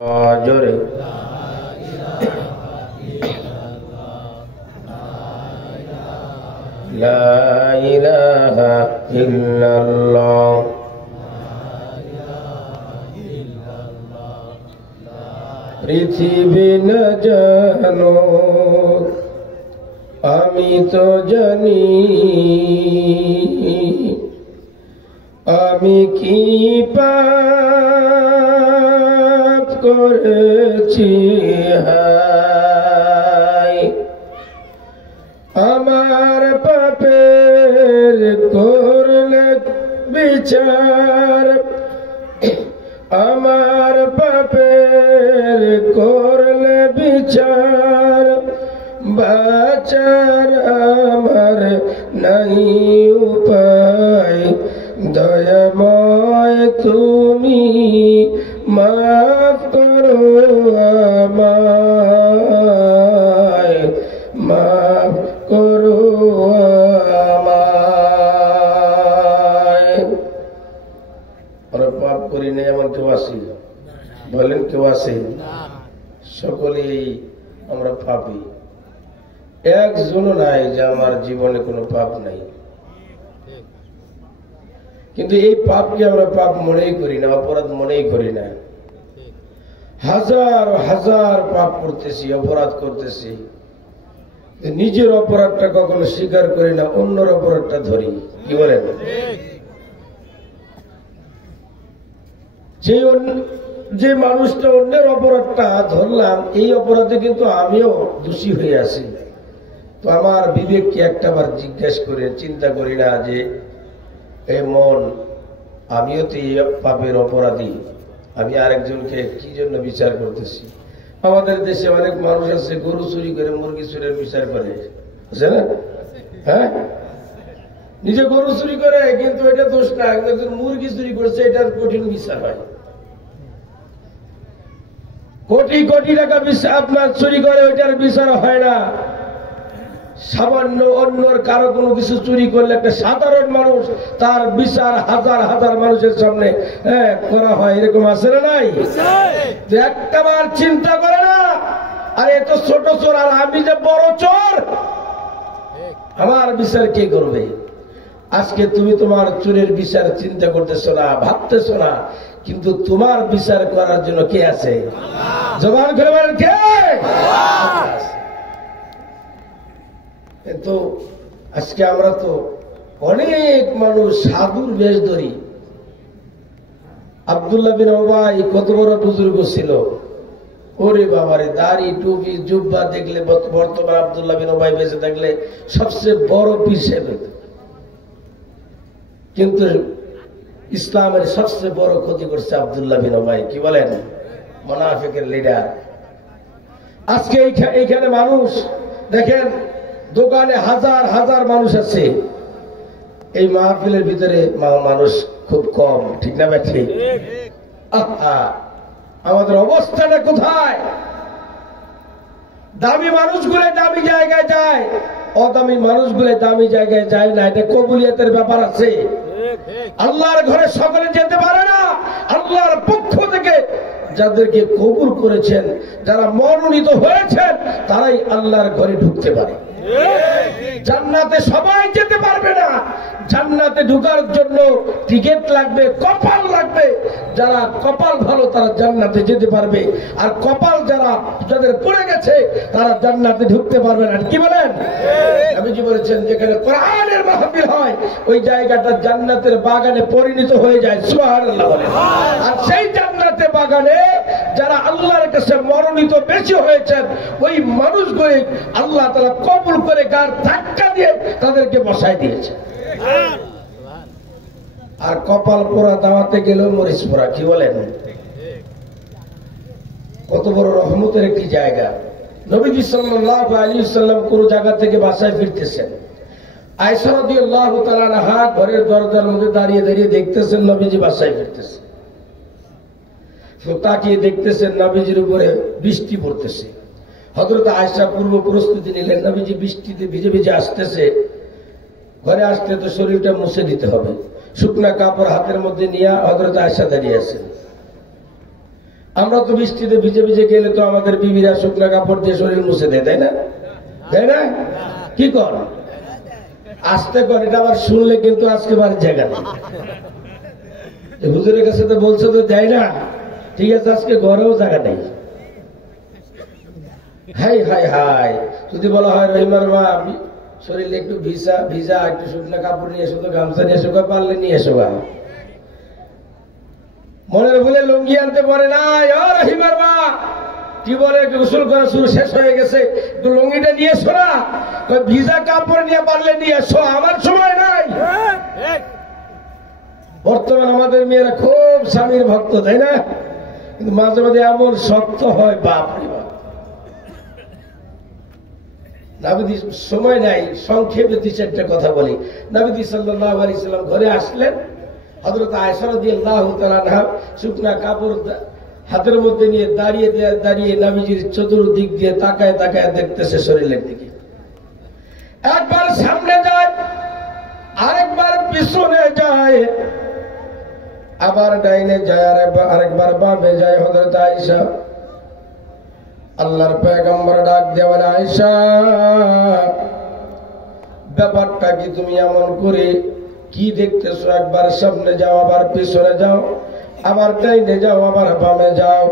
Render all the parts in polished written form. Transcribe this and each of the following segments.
জোরে লা ইলাহা ইল্লাল্লাহ পৃথিবী না জানো আমি তো জানি আমি কি পাপ করেছি হায় আমার পাপের করলে বিচার আমার পাপের করলে বিচার বাঁচার আমার নাই উপায় দয়াময় তুমি মাফ করো আমায় মাফ করো আমায়। আমরা পাপ করি না এমন কেউ আসি? বলেন কেউ আসে? সকলেই আমরা পাপী, একজনও নাই যে আমার জীবনে কোনো পাপ নাই। কিন্তু এই পাপকে আমরা পাপ মনেই করি না, অপরাধ মনেই করি না। হাজার হাজার পাপ করতেছি, অপরাধ করতেছি, নিজের অপরাধটা কখনো স্বীকার করি না, অন্যের অপরাধটা ধরি। কি বলেন? যে মানুষটা অন্যের অপরাধটা ধরলাম, এই অপরাধে কিন্তু আমিও দোষী হয়ে আছি। তো আমার বিবেককে একটাবার জিজ্ঞেস করে চিন্তা করি না যে এ মন, আমিও তো এই পাপের অপরাধী, আমি আরেকজনকে কি জন্য বিচার করতেছি? আমাদের দেশে অনেক মানুষ আছে গরু চুরি করে মুরগি চুরের বিচার করে, বুঝছে না? হ্যাঁ, নিজে গরু চুরি করে কিন্তু এটা দোষ না, একজন মুরগি চুরি করছে এটার কঠিন বিচার হয়। কোটি কোটি টাকা আপনার চুরি করে ওইটার বিচার হয় না। সামান্য অন্যর কারো কোনো কিছু চুরি করলে একটা সাধারণ মানুষ তার বিচার হাজার হাজার মানুষের সামনে করা হয়, এরকম আছে না নাই? একটাবার চিন্তা করে না, আর এত ছোট চোর আর আমি যে বড় চোর, আমার বিচার কে করবে? আজকে তুমি তোমার চোরের বিচার চিন্তা করতেছো না, ভাবতেছো না, কিন্তু তোমার বিচার করার জন্য কে আছে? জবান করে বলেন কে? কিন্তু আজকে আমরা তো অনেক মানুষ সাধুর বেশ ধরি। আব্দুল্লাহ বিন উবাই কত বড় বুজুর্গ ছিল, ওরে বাবারে, দাড়ি টুপি জুব্বা দেখলে বর্তমান আব্দুল্লাহ বিন উবাই বেঁচে থাকলে সবচেয়ে বড় পীর সাহেব। কিন্তু ইসলামের সবচেয়ে বড় ক্ষতি করছে আব্দুল্লাহ বিন উবাই। কি বলেন? মুনাফিকের লিডার। আজকে এইখানে মানুষ দেখেন, দোকানে হাজার হাজার মানুষ আছে, এই মাহফিলের ভিতরে মানুষ খুব কম, ঠিক না? ঠিক। আমাদের অবস্থাটা কোথায়? দামি মানুষগুলো দামি জায়গায় যায়, অদামি মানুষগুলো দামি জায়গায় যায় না। এটা কবুলিয়তের ব্যাপার আছে। আল্লাহর ঘরে সকলে যেতে পারে না। আল্লাহর পক্ষ থেকে যাদেরকে কবুল করেছেন, যারা মনোনীত হয়েছেন, তারাই আল্লাহর ঘরে ঢুকতে পারে। জান্নাতে সবাই যেতে পারবে না। জান্নাতে ঢোকার জন্য টিকিট লাগবে, কপাল লাগবে। যারা কপাল ভালো তারা জান্নাতে যেতে পারবে, আর কপাল যাদের পড়ে গেছে তারা জান্নাতে ঢুকতে পারবে না। কি বলেন? নবীজি বলেছেন, যেখানে কোরআনের মাহফিল হয় ওই জায়গাটা জান্নাতের বাগানে পরিণত হয়ে যায়। সুবহানাল্লাহ বলেন। আর সেই জান্নাতের বাগানে যারা আল্লাহর কাছে মনোনীত বেশি হয়েছেন, ওই মানুষগুলি আল্লাহ তাআলা কবুল করে গার ধাক্কা দিয়ে তাদেরকে বসায় দিয়েছে। আর কপাল পোড়া দাওয়াতে গেলেও মরিচ পোড়া। কি বলেন? কত বড় রহমতের একটি জায়গা। নবীজি সাল্লাল্লাহু আলাইহি ওয়াসাল্লাম কোন জায়গা থেকে বাসায় ফিরতেছেন, আয়েশা রাদিয়াল্লাহু তাআলা আনহা ঘরের দরজার মধ্যে দাঁড়িয়ে দাঁড়িয়ে দেখতেছেন নবীজি বাসায় ফিরতেছেন। তাকিয়ে দেখতেছেন নবীজির উপরে বৃষ্টি পড়তেছে। হযরত আয়েশা পূর্ব প্রস্তুতি নিলেন, নবীজি বৃষ্টিতে ভিজে ভিজে আসতেছে, ঘরে আসতে তো শরীরটা মুছে দিতে হবে। শুকনা কাপড় হাতের মধ্যে নিয়ে হযরত আয়েশা দাঁড়িয়ে আছেন। আমরা তো বৃষ্টিতে ভিজে ভিজে গেলে তো আমাদের বিবিরা শুকনো কাপড় দিয়ে শরীর মুছে দেয়, তাই না? তাই না? কি কর আসতে কর, এটা আবার শুনলে কিন্তু আজকে বাড়ির জায়গা নেই। হুজুরের কাছে তো বলছে তো যাই না, ঠিক আছে, আজকে ঘরেও জায়গা নেই। হাই হাই হাই, যদি বলা হয় রহিমার মা শরীরে একটু ভিজা ভিজা একটু শুকনো কাপড় নিয়ে এসো, তো গামছা নিয়ে এসো, পারলে নিয়ে এসো। মনের ভুলে লুঙ্গি আনতে পারে নাই, ও রহিমার মা কি বলে গোসল করা শুরু শেষ হয়ে গেছে, একটু লুঙ্গিটা নিয়ে এসো না, ভিজা কাপড় নিয়ে পারলে নিয়ে এসো, আমার সময় নাই। বর্তমান আমাদের মেয়েরা খুব স্বামীর ভক্ত, তাই না? কিন্তু মাঝে মাঝে এমন শক্ত হয়, বাপ রে বাপ। নাবিদি সময় নাই, সংক্ষেপে 2-4টা কথা বলি। নাবিদি সাল্লাল্লাহু আলাইহি সাল্লাম ঘরে আসলেন, হযরত আয়েশা রাদিয়াল্লাহু তাআলা আনহা শুকনা কাপড় হাতের মধ্যে নিয়ে দাঁড়িয়ে দাঁড়িয়ে নবীজির চতুর্দিক দিয়ে তাকায় তাকায় দেখতেছে শরীরের দিকে। একবার সামনে যায়, আরেকবার পিছনে যায়, আবার ডাইনে যায়, আরেকবার বামে যায়। হযরত আয়েশা আল্লাহর পয়গম্বর ডাক দিয়ে বলে, আয়েশা ব্যাপারটা কি, তুমি এমন করে কি দেখতেছো? একবার সামনে যাও, আবার পিছনে যাও, আবার ডাইনে যাও, আবার বামে যাও,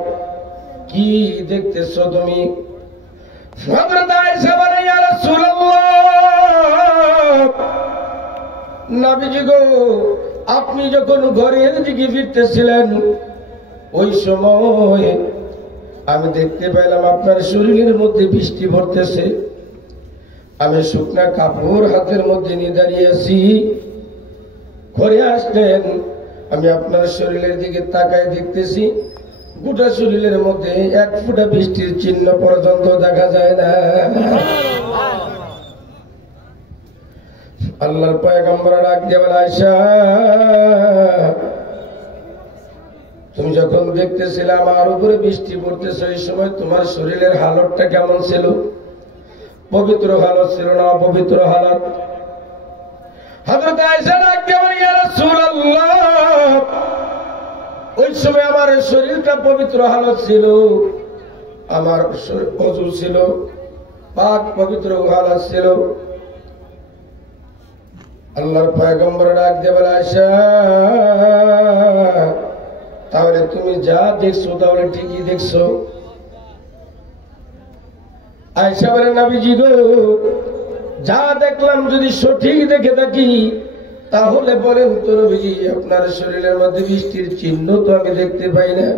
কি দেখতেছো তুমি? হযরত আয়েশা বলে, ইয়া রাসূলুল্লাহ, নবীজি গো, আপনি যখন ঘরের দিকে ফিরতেছিলেন ওই সময় আমি দেখতে পেলাম আপনার শরীরের মধ্যে বৃষ্টি পড়তেছে। আমি শুকনা কাপড় হাতের মধ্যে নিয়ে দাঁড়িয়ে আছি। ঘরে আসলেন, আমি আপনার শরীরের দিকে তাকায় দেখতেছি গোটা শরীরের মধ্যে 1 ফোঁটা বৃষ্টির চিহ্ন পর্যন্ত দেখা যায় না। আল্লাহর পয়গম্বর ডাক দিয়ে বলে, আয়েশা তুমি যখন দেখতেছিলে আমার উপরে বৃষ্টি পড়তেছে, ওই সময় তোমার শরীরের হালতটা কেমন ছিল? পবিত্র হালত ছিল না অপবিত্র হালত? হযরত আয়েশা ডাক দিয়ে বলে, ইয়া রাসূলুল্লাহ, ওই সময় আমার শরীরটা পবিত্র হালত ছিল, আমার ওযু ছিল, পাক পবিত্র হালত ছিল। আল্লাহর পয়গম্বর ডাক দিয়ে বলে, আয়েশা তাহলে তুমি যা দেখছো তাহলে ঠিকই দেখছো। আয়েশা বলে, নবীজি গো, যা দেখলাম যদি সঠিক দেখে থাকি তাহলে বলেন তো নবীজি, আপনার শরীরের মধ্যে বৃষ্টির চিহ্ন তো আমি দেখতে পাই না।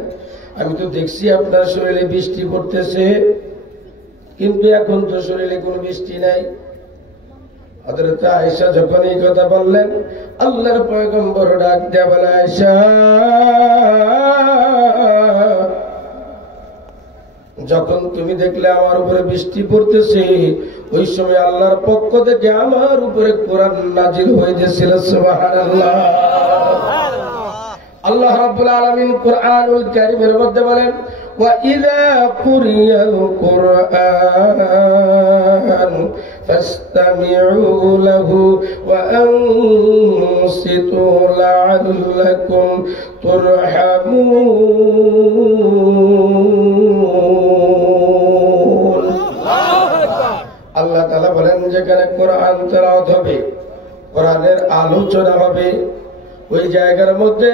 আমি তো দেখছি আপনার শরীরে বৃষ্টি পড়তেছে, কিন্তু এখন তো শরীরে কোনো বৃষ্টি নাই। হযরত আয়েশা যখন এই কথা বললেন, আল্লাহর পয়গম্বর ডাক দিয়ে বলে, আয়েশা যখন তুমি দেখলে আমার উপরে বৃষ্টি পড়তেছে ওই সময় আল্লাহর পক্ষ থেকে আমার উপরে কোরআন নাজিল হয়েছিল। সুবহানাল্লাহ। আল্লাহ রাব্বুল আলামিন কোরআনুল কারীমের মধ্যে বলেন, وَإِذَا قُرِئَ الْقُرْآنُ فَاسْتَمِعُوا لَهُ وَأَنصِتُوا لَعَلَّكُمْ تُرْحَمُونَ। আল্লাহ তাআলা বলেন, যেখানে কোরআন তেলাওয়াত হবে, কোরআনের আলোচনা হবে, ওই জায়গার মধ্যে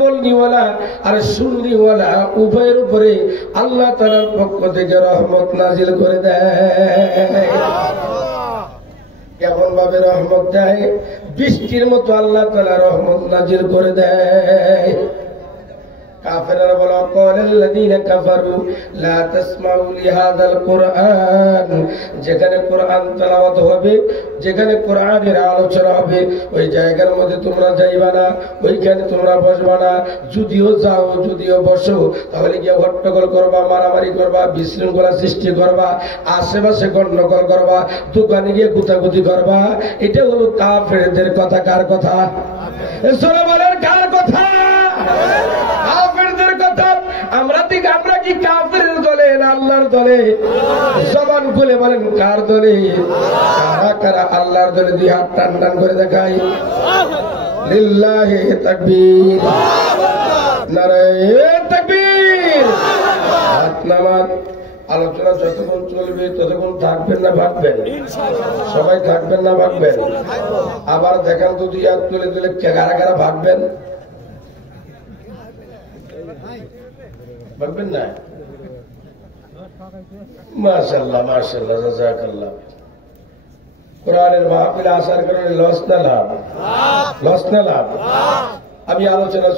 বলনিওয়ালা আর শুননিওয়ালা উভয়ের উপরে আল্লাহ তাআলার পক্ষ থেকে রহমত নাজিল করে দেয়। কেমন ভাবে রহমত দেয়? বৃষ্টির মতো আল্লাহ তাআলা রহমত নাজিল করে দেয়। কাফেররা বলে, ক্বালাল্লাযীনা কাফারু লা তাসমাউ লিহাযাল কুরআন, যেখানে কোরআন তেলাওয়াত হবে, যেখানে কোরআনের আলোচনা হবে, ওই জায়গার মধ্যে তোমরা যাইবা না, ওইখানে তোমরা বসবা না। যদিও যাও, যদিও বসো, তাহলে গিয়ে হট্টগোল করবা, মারামারি করবা, বিশৃঙ্খলা সৃষ্টি করবা, আশেপাশে গন্ডগোল করবা, দোকানে গিয়ে গুতাগুতি করবা। এটা হলো কাফেরদের কথা। কার কথা? এসরে বলেন, কার কথা? কাফেরদের কথা। আমরা কি কাফেরের দলে না আল্লাহর দলে? জবান খুলে বলেন, কার দলে? কারা কারা আল্লাহর দলে? দুই হাত টান টান করে দেখাই। লিল্লাহি তাকবীর, নারায়ে তাকবীর। নামাজ আলোচনা যতক্ষণ চলবে ততক্ষণ থাকবেন না ভাগবেন? সবাই থাকবেন না ভাগবেন? আবার দেখান তো 2 হাত তুলে দিলে কারা কারা ভাগবেন? ভাগবেন না? মাশাআল্লাহ মাশাআল্লাহ জাযাকাল্লাহ। কোরআনের মাহফিলে আসার কারণে লস না লাভ? লস না লাভ? আমি আলোচনা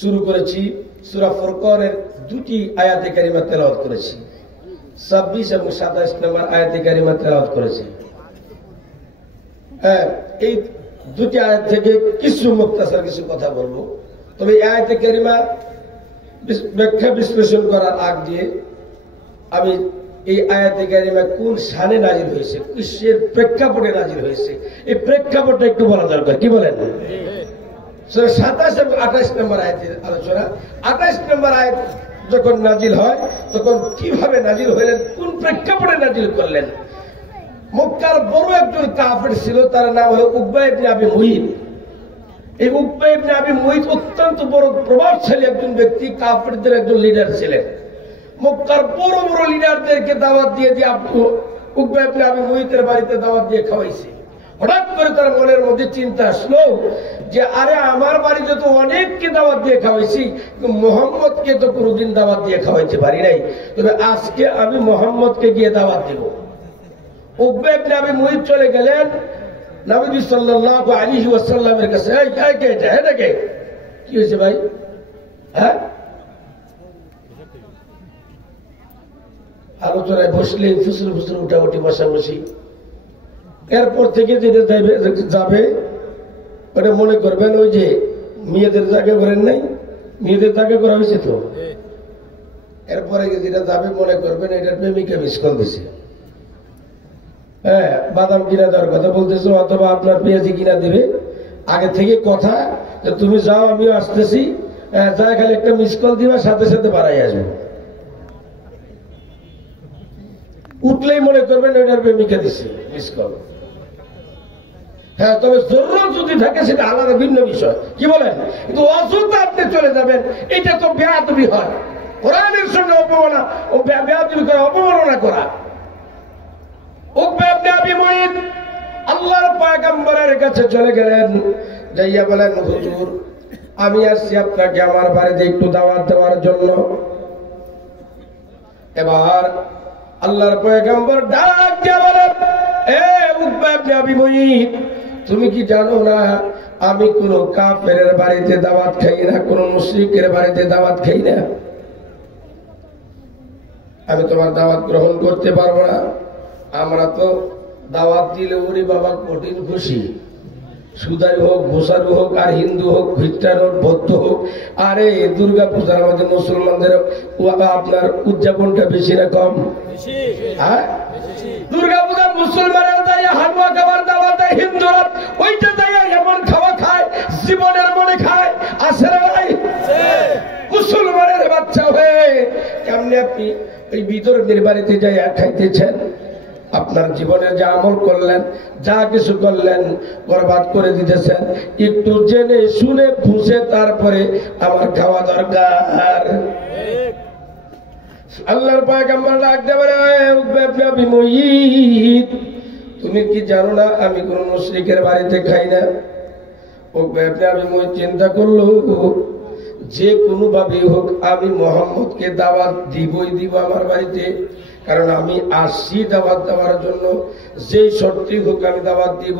শুরু করেছি, সূরা ফুরকানের 2টি আয়াতে কারিমা তেলাওয়াত করেছি, 26 এবং 27 নম্বর আয়াতে কারিমা তেলাওয়াত করেছি। এই 2টি আয়াত থেকে কিছু মুক্তাসার কিছু কথা বলবো। তবে এই আয়াতে কারিমা ব্যাখ্যা বিশ্লেষণ করার আগ দিয়ে আমি এই আয়াতে কারিমা কোন শানে নাজিল হয়েছে, কিসের প্রেক্ষাপটে নাজিল হয়েছে, এই প্রেক্ষাপটটা একটু বলা দরকার। কি বলেন? 27 এবং 28 নম্বর আয়াতের আলোচনা। 28 নম্বর আয়াত যখন নাজিল হয় তখন কিভাবে নাজিল হইলেন, কোন প্রেক্ষাপটে নাজিল করলেন। মক্কার বড় একজন কাফের ছিল, তার নাম হলো উকবা ইবনে আবি মুইত। এই উকবা ইবনে আবি মুইত অত্যন্ত বড় প্রভাবশালী একজন ব্যক্তি, কাফেরদের একজন লিডার ছিলেন। মক্কার বড় বড় লিডারদেরকে দাওয়াত দিয়ে উকবা ইবনে আবি মুইতের বাড়িতে দাওয়াত দিয়ে খাওয়াইছে। হঠাৎ করে তার মনের মধ্যে চিন্তা আসলো যে আরে আমার বাড়িতে তো অনেককে দাওয়াত দিয়ে খাওয়াইছি, মোহাম্মদকে তো কোনোদিন দাওয়াত দিয়ে খাওয়াইতে পারি নাই, তবে আজকে আমি মোহাম্মদকে গিয়ে দাওয়াত দেব। উকবা ইবনে আবি মুইত চলে গেলেন নবী সাল্লাল্লাহু আলাইহি ওয়াসাল্লামের কাছে। এটাকে কি হয়েছে ভাই? হ্যাঁ, আলোচনায় বসলে ফুসুর ফুসুর উঠাউঠি বসাবসি, এরপর থেকে যেটা যাবে ওটা মনে করবেন ওই যে মেয়েদের জায়গা করেন নাই, মেয়েদের জায়গা করা হয়েছে তো, এরপরে যেটা যাবে মনে করবেন এটার প্রেমিকা মিস কল দিছে। হ্যাঁ, বাদাম কিনা দেওয়ার কথা বলতেছে, অথবা আপনার পেঁয়াজি কিনা দেবে। আগে থেকে কথা যে তুমি যাও আমিও আসতেছি, যা খালি একটা মিস কল দিবা, সাথে সাথে বাড়াই আসবো। উঠলেই মনে করবেন ওইটার প্রেমিকা দিচ্ছে মিস কল। হ্যাঁ, তবে জরুরত যদি থাকে সেটা আলাদা ভিন্ন বিষয়। কি বলেন? কিন্তু অযথা আপনি চলে যাবেন, এটা তো বেয়াদবি হয়। কোরআনের সঙ্গে বেয়াদবি করা, অপমাননা করা। উকবা ইবনে আবি মুইত আল্লাহর পয়গম্বরের কাছে চলে গেলেন, যাইয়া বলেন হুজুর আমি আসছি আপনাকে আমার বাড়িতে একটু দাওয়াত দেওয়ার জন্য। এবার আল্লাহর পয়গম্বর ডাক দিয়ে বলেন, এ উকবা ইবনে আবি মুইত, তুমি কি জানো না আমি কোন কাফেরের বাড়িতে দাওয়াত খাই না, কোন মুশরিকের বাড়িতে দাওয়াত খাই না। আমি তোমার দাওয়াত গ্রহণ করতে পারবো না। আমরা তো দাওয়াত দিলে ওরে বাবা কঠিন খুশি, সুদারি হোক, ঘোষারু হোক, আর হিন্দু হোক, খ্রিস্টান হোক, বৌদ্ধ হোক। আরে দুর্গা পূজার আমাদের মুসলমানদের আপনার উদযাপনটা বেশি না কম? হ্যাঁ, দুর্গা পূজা মুসলমানের দাঁড়িয়ে হালুয়া খাবার দাওয়াত দেয়, হিন্দুরা ওইটা দাঁড়িয়ে এমন খাওয়া খায় জীবনের মনে খায়। আসে না ভাই? মুসলমানের বাচ্চা হয়ে কেমনি আপনি ওই বিতর্কের বাড়িতে যাই খাইতেছেন? আপনার জীবনে যা আমল করলেন, যা কিছু করলেন, বরবাদ করে দিতেছেন। একটু জেনে শুনে বুঝে তারপরে আমার খাওয়া দরকার। আল্লাহর পয়গম্বর ডাকতে পারে, উকবা ইবনে আবি মুইত, তুমি কি জানো না আমি কোন মুশরিকের বাড়িতে খাই না? উকবা ইবনে আবি মুইত চিন্তা করলো, যে কোনো ভাবে হোক আমি মোহাম্মদকে দাওয়াত দিবই দিব আমার বাড়িতে, কারণ আমি আসছি দাওয়াত দেওয়ার জন্য, যেই শর্তেই হোক আমি দাওয়াত দিব।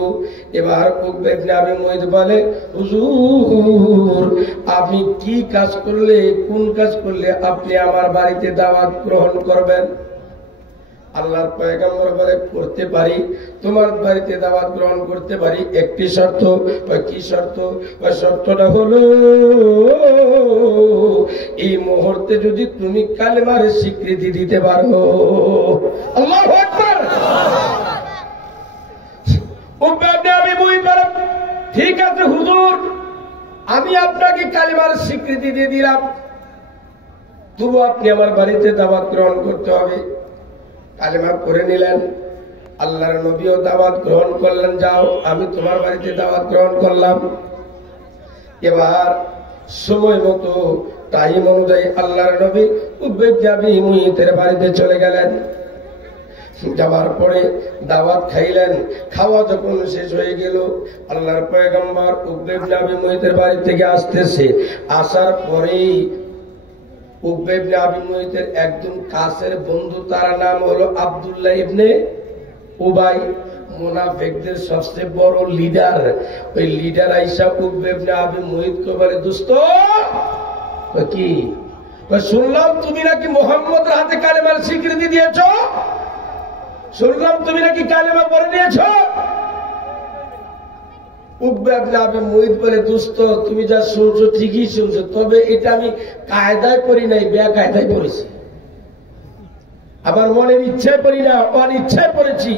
এবার উকবা ইবনে আবি মুইত বলে, হুজুর আপনি কি কাজ করলে, কোন কাজ করলে আপনি আমার বাড়িতে দাওয়াত গ্রহণ করবেন? আল্লাহর পয়গম্বর বলে, করতে পারি, তোমার বাড়িতে দাওয়াত গ্রহণ করতে পারি, একটি শর্ত। কি শর্ত? শর্তটা হলো এই মুহূর্তে যদি তুমি কালেমার স্বীকৃতি দিতে পারো। আল্লাহু আকবার। উকবা ইবনে আবি মুইত বলে, ঠিক আছে হুজুর, আমি আপনাকে কালেমার স্বীকৃতি দিয়ে দিলাম, তবু আপনি আমার বাড়িতে দাওয়াত গ্রহণ করতে হবে। কালেমা করে নিলেন, আল্লাহর নবীও দাওয়াত গ্রহণ করলেন, যাও আমি তোমার বাড়িতে দাওয়াত গ্রহণ করলাম। এবার সময় মতো টাইম অনুযায়ী আল্লাহর নবী উকবা ইবনে আবি মুইতের বাড়িতে চলে গেলেন। যাওয়ার পরে দাওয়াত খাইলেন। খাওয়া যখন শেষ হয়ে গেল, আল্লাহর পয়গম্বর উকবা ইবনে আবি মুইতের বাড়ি থেকে আসতেছে। আসার পরেই উকবা ইবনে আবি মুইতের একজন কাছের বন্ধু, তার নাম হলো আব্দুল্লাহ ইবনে উবাই, মুনাফিকদের সবচেয়ে বড় লিডার। ওই লিডার আইসা উকবা ইবনে আবি মুইতকে বলে, দোস্ত কি শুনলাম তুমি নাকি মুহাম্মদের হাতে কালেমার স্বীকৃতি দিয়েছ, শুনলাম তুমি নাকি কালেমা পড়ে নিয়েছ। উকবা ইবনে আবি মুইত বলে, দোস্ত তুমি যা শুনছো ঠিকই শুনছো, তবে এটা আমি কায়দায় পড়ি নাই, বেকায়দায় পড়েছি। আমার মনের ইচ্ছায় পড়ি না, অনিচ্ছায় পড়েছি।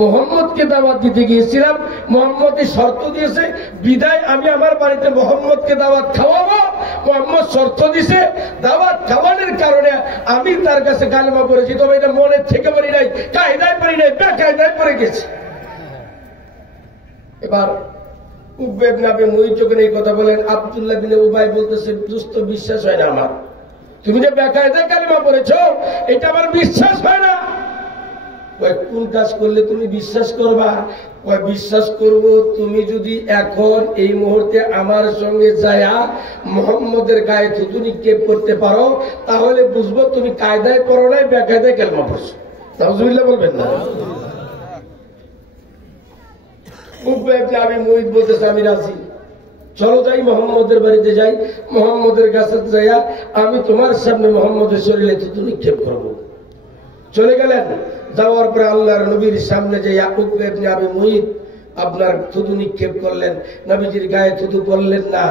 মোহাম্মদকে দাওয়াত দিতে গিয়েছিলাম, মোহাম্মদের শর্ত দিয়েছে, বিদায় আমি আমার বাড়িতে মোহাম্মদকে দাওয়াত খাওয়াবো। মোহাম্মদ শর্ত দিছে, দাওয়াত খাওয়ানোর কারণে আমি তার কাছে কালেমা পড়েছি, তবে এটা মনের থেকে পড়ি নাই, কায়দায় পড়ি নাই, বেকায়দায় পড়ে গেছি। এবার উকবা ইবনে আবি মুইত যখন এই কথা বলেন, আব্দুল্লাহ বিন উবাই বলতেছে, দোস্ত বিশ্বাস হয় না আমার, তুমি যে বেকায়দায় কালেমা পড়েছো এটা আমার বিশ্বাস হয় না। কোন কাজ করলে তুমি বিশ্বাস করবা? বিশ্বাস করব তুমি যদি এখন এই মুহূর্তে আমার সঙ্গে যায়া মুহাম্মদের গায়ে থুতু নিক্ষেপ করতে পারো, তাহলে বুঝবো তুমি কায়দায় পড়ো নাই, বেকায়দায় কালেমা পড়ছো। নাউজুবিল্লাহ বলবেন না? উকবা ইবনে আবি মুইত বলতেছে, আমি রাজি, চলো যাই মোহাম্মদের বাড়িতে যাই, মোহাম্মদের কাছে যাইয়া আমি তোমার সামনে মোহাম্মদের শরীরে থুতু নিক্ষেপ করবো। চলে গেলেন। যাওয়ার পরে আল্লাহর নবীর সামনে যাইয়া উকবা ইবনে আবি মুইত আপনার থুতু নিক্ষেপ করলেন, নবীজির গায়ে থুতু করলেন না।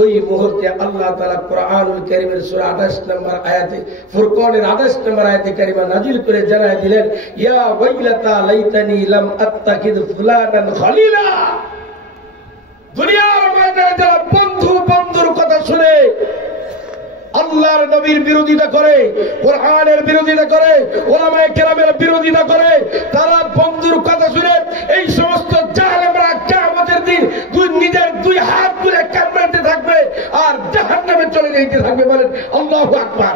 ওই মুহূর্তে আল্লাহ তাআলা কুরআনুল কারীমের সূরা 28 নম্বর আয়াতে, ফুরকানের 28 নম্বর আয়াতে কারিমা নাজিল করে জানায় দিলেন, ইয়া ওয়াইলাতা লাইতানি লাম আত্তাকিদ ফুলানান খলিলা। দুনিয়ার ময়দানে যারা বন্ধু বন্ধুর কথা শুনে আল্লাহর নবীর বিরোধিতা করে, কোরআনের বিরোধিতা করে, ওলামায়ে কেরামের বিরোধিতা করে, তারা বন্ধুর কথা শুনে এই সমস্ত জালেমরা কিয়ামতের দিন নিজের দুই হাত তুলে কামড়াতে থাকবে আর জাহান্নামে চলে যেতে থাকবে। বলেন আল্লাহু আকবার।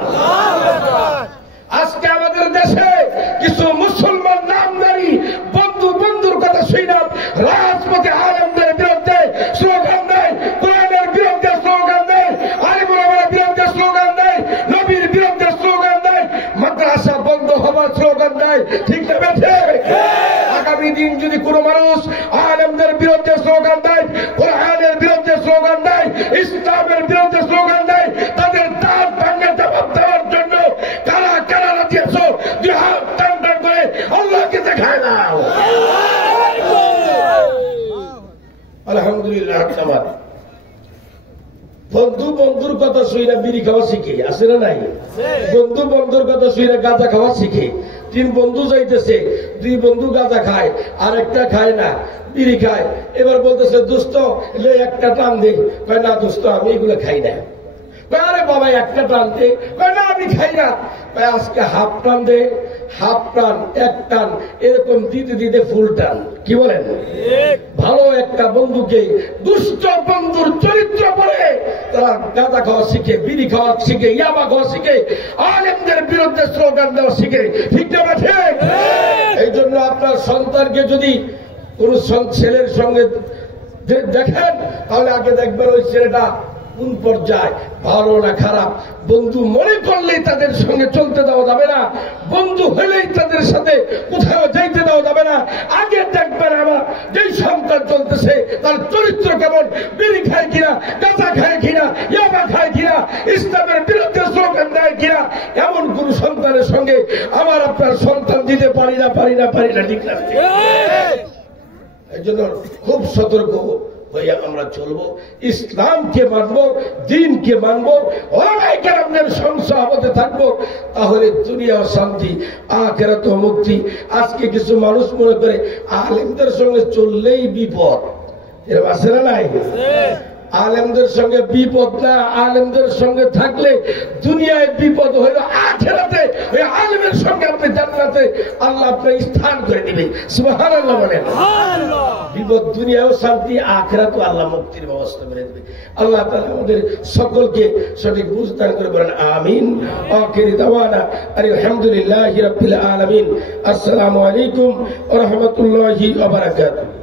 আজকে আমাদের দেশে কিছু মুসলমান নামধারী বন্ধু বন্ধুর কথা শুনে রাজপথে আলেমদের বিরুদ্ধে স্লোগান দেয়, কোরআনের বিরুদ্ধে স্লোগান দেয়, আলিম ওলামার বিরুদ্ধে স্লোগান দেয়, নবীর বিরুদ্ধে স্লোগান দেয়, মাদ্রাসা বন্ধ হওয়ার স্লোগান দেয়। ঠিক না বেঠে? আগামী দিন যদি কোন মানুষ আলেমদের বিরুদ্ধে স্লোগান দেয়, কোরআনের বিরুদ্ধে স্লোগান দেয়, ইসলামের বিরুদ্ধে স্লোগান দেয়, তাদের দাঁত ভাঙে জবাব দেওয়ার জন্য কারা কারা রাজি আছো? দুই হাত টান টান করে আল্লাহকে দেখায় দাও। আলহামদুলিল্লাহ। বন্ধু বন্ধুর কথা শুইনা বিড়ি খাওয়া শিখে, আছে না নাই? বন্ধু বন্ধুর কথা শুইনা গাঁজা খাওয়া শিখে। তিন বন্ধু যাইতেছে, দুই বন্ধু গাঁজা খায় আর একটা খায় না, বিড়ি খায়। এবার বলতেছে, দোস্ত লে একটা টান দে। কয় না দোস্ত আমি এগুলো খাই না। আরে বাবা একটা টান দে। কয় না আমি খাই না। আজকে হাফ টান দে, হাফ টান, এক টান, এরকম দিতে দিতে ফুল টান। কি বলেন? ভালো একটা বন্ধুকে দুষ্ট বন্ধুর চরিত্র পড়ে তারা গাঁজা খাওয়া শিখে, বিড়ি খাওয়া শিখে, ইয়াবা খাওয়া শিখে, আলেমদের বিরুদ্ধে স্লোগান দেওয়া শিখে। ঠিক না ঠিক? এই জন্য আপনার সন্তানকে যদি কোন ছেলের সঙ্গে দেখেন, তাহলে আগে দেখবেন ওই ছেলেটা কোন পর্যায়ে, ভালো না খারাপ। বন্ধু মনে করলেই তাদের সঙ্গে চলতে দেওয়া যাবে না, বন্ধু হলেই তাদের সাথে কোথাও যাইতে দেওয়া যাবে না। আগে দেখবেন আমার যেই সন্তান চলতেছে তার চরিত্র কেমন, বিড়ি খায় কিনা, গাঁজা খায় কিনা, ইয়াবা খায় কিনা, ইসলামের বিরুদ্ধে স্লোগান দেয় কিনা। এমন কোন সন্তানের সঙ্গে আমার আপনার সন্তান দিতে পারি না। ঠিক না? এই জন্য খুব সতর্ক হইয়া আমরা চলবো, ইসলামকে মানবো, দ্বীনকে মানবো, ওলামায়ে কেরামদের সহবতে থাকবো, তাহলে দুনিয়া শান্তি, আখিরাত মুক্তি। আজকে কিছু মানুষ মনে করে আলেমদের সঙ্গে চললেই বিপদ। এরকম আছে না নাই? আলেমদের সঙ্গে বিপদ না, আলেমদের সঙ্গে থাকলে দুনিয়ায় বিপদ হইল, আখিরাতে ওই আলেমের সঙ্গে আপনি জান্নাতে আল্লাহ আপনার স্থান করে দিবে। সুবহানাল্লাহ বলেন। বিপদ দুনিয়াও শান্তি, আখিরাতেও আল্লাহ মুক্তির ব্যবস্থা করে দেবে। আল্লাহ তাআলা আমাদের সকলকে সঠিক বুঝদান করে বলেন আমিন। আখিরি দাওয়ানা আলহামদুলিল্লাহি রাব্বিল আলামিন। আসসালামু আলাইকুম ওয়া রাহমাতুল্লাহি ওয়া বারাকাতুহু।